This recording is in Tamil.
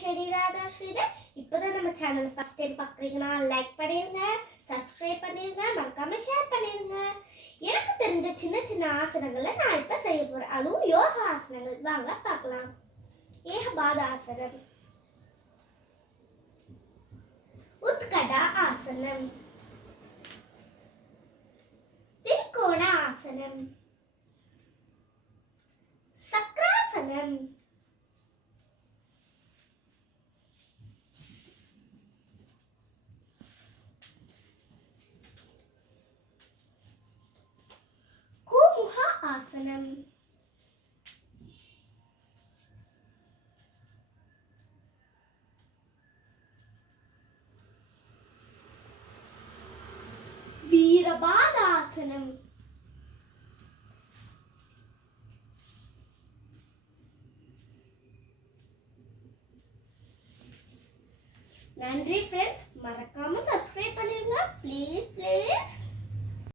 விக்னேஸ்வரி ராதா ஸ்ரீதர் இப்போதான் நம்ம சேனல் ஃபர்ஸ்ட் டைம் பார்க்குறீங்கன்னா லைக் பண்ணிருங்க சப்ஸ்கிரைப் பண்ணிருங்க மறக்காம ஷேர் பண்ணிருங்க எனக்கு தெரிஞ்ச சின்ன சின்ன ஆசனங்களை நான் இப்போ செய்ய போறேன் அதுவும் யோகா ஆசனங்கள் வாங்க பார்க்கலாம் ஏகபாத ஆசனம் உத்கடா ஆசனம் திரிகோண ஆசனம் ஆசனம். வீரபாதாசனம். நன்றி ஃப்ரெண்ட்ஸ் மறக்காம சப்ஸ்கிரைப்